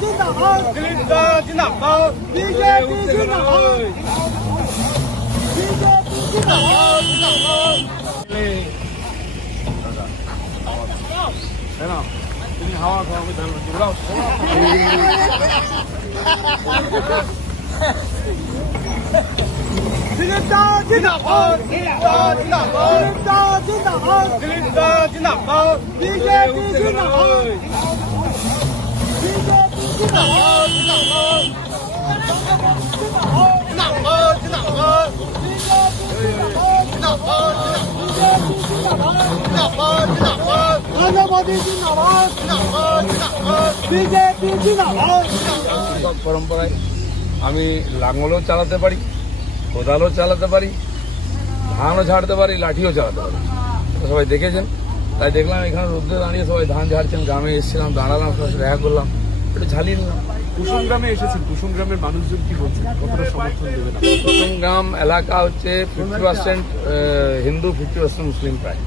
जिंदाबाद जिंदाबाद बीजेपी जिंदाबाद बीजेपी जिंदाबाद है ना তুমি হাওয়া খাওয়াবে তাহলে দৌড়াও जिंदाबाद जिंदाबाद जिंदाबाद जिंदाबाद बीजेपी जिंदाबाद बीजेपी जिंदाबाद आजादी जिंदाबाद बीजेपी जिंदाबाद পরম্পরায় আমি লাঙলও চালাতে পারি, কোদালও চালাতে পারি, ধানও ঝাড়তে পারি, লাঠিও চালাতে পারি। সবাই দেখেছেন, তাই দেখলাম এখানে রোদ্রে দাঁড়িয়ে সবাই ধান ঝাড়ছেন। গ্রামে এসেছিলাম, দাঁড়ালাম, সবার সাথে দেখা করলাম, একটু ঝালিয়ে নিলাম। কুসুম গ্রামে এসেছেন, কুসুম গ্রামের মানুষজন কি বলছেন, কতটা সমর্থন দেবেন? কুসুম গ্রাম এলাকা হচ্ছে 50% হিন্দু, 50% মুসলিম প্রায়।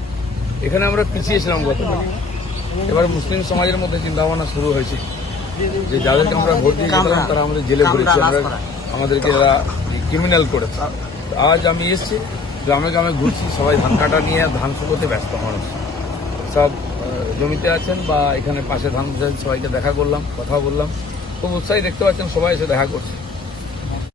এখানে আমরা পিছিয়েছিলাম গতবার। এবার মুসলিম সমাজের মধ্যে চিন্তাভাবনা শুরু হয়েছে যে যাদেরকে আমরা ভোট দিয়ে গেলাম তারা আমাদের জেলে ভরেছে, আমাদেরকে এরা ক্রিমিনাল করেছে। আজ আমি এসেছি, গ্রামে গ্রামে ঘুরছি, সবাই ধান কাটা নিয়ে ধান শুকোতে ব্যস্ত মানুষ সব জমিতে আছেন বা এখানে পাশে ধান সবাইকে দেখা করলাম, কথা বললাম। খুব উৎসাহী দেখতে পাচ্ছেন, সবাই এসে দেখা করছে।